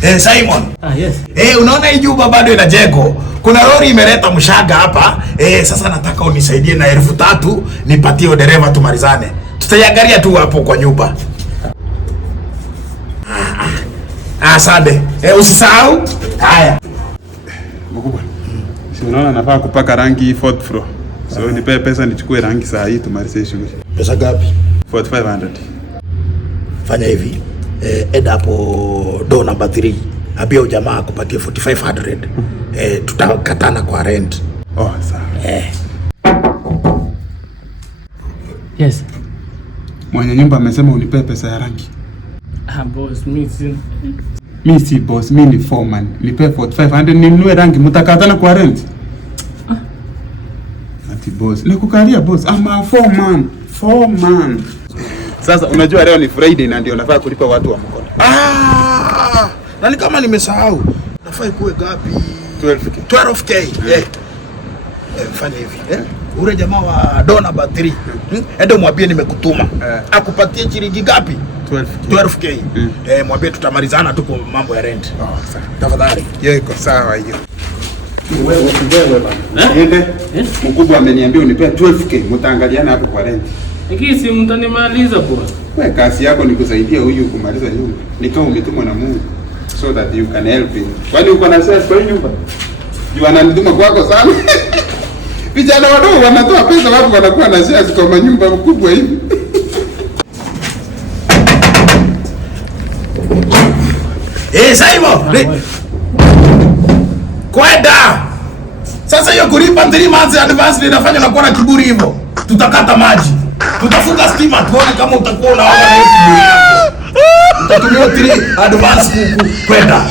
Simon. Yes. Unaona hii jumba bado inajengwa. Kuna lori imeleta mshaga hapa. Sasa nataka unisaidie na 3,000 nipatie dereva tumalizane. Tutaiangalia tu hapo kwa nyumba. Asante. Usisahau. Haya. Mkubwa. Si unaona nafaa kupaka rangi 4th floor. So nipe pesa nichukue rangi saa hii tumalize shughuli. Pesa gapi? 4500. Fanya hivi. Enda hapo door number 3. Abia ujamaa akupatie 4500. Tutakatana kwa rent. Oh, sawa. Yes. Mwenye nyumba amesema unipe pesa ya rangi. Boss, mimi si boss, mimi ni foreman. Nipe 4500 ninunue rangi, mtakatana kwa rent. Ati boss, nikukalia boss, ama foreman. Sasa unajua leo ni Friday na ndio nafaa kulipa watu wa mkono. Na ni kama nimesahau. Nafaa kuwe gapi? 12k. Fanya hivi. Ule jamaa wa Dona Battery. Ende mwambie nimekutuma. Akupatie shilingi gapi? 12k. Mwambie tutamalizana tu kwa mambo ya rent. Sawa. Tafadhali. Hiyo iko sawa hiyo. Wewe bana. Niende. Mkubwa ameniambia unipe 12k, mtaangaliana hapo kwa rent. Lakini si mtanimaliza bwana. Wewe kazi yako ni kusaidia huyu kumaliza nyumba. Nikao umetumwa na Mungu so that you can help him. Kwani uko na sales kwa nyumba? Juu ananituma kwako sana. Vijana wadogo wanatoa pesa wapi wanakuwa na shares kwa manyumba mkubwa hivi. Simon. Kwenda. Sasa hiyo kulipa 3 months advance inafanya na kuwa na kiburi hivyo. Tutakata maji. Tutafunga stima tuone kama utakuwa unaona na hiyo kiburi yako. Utatumia 3 advance kwenda.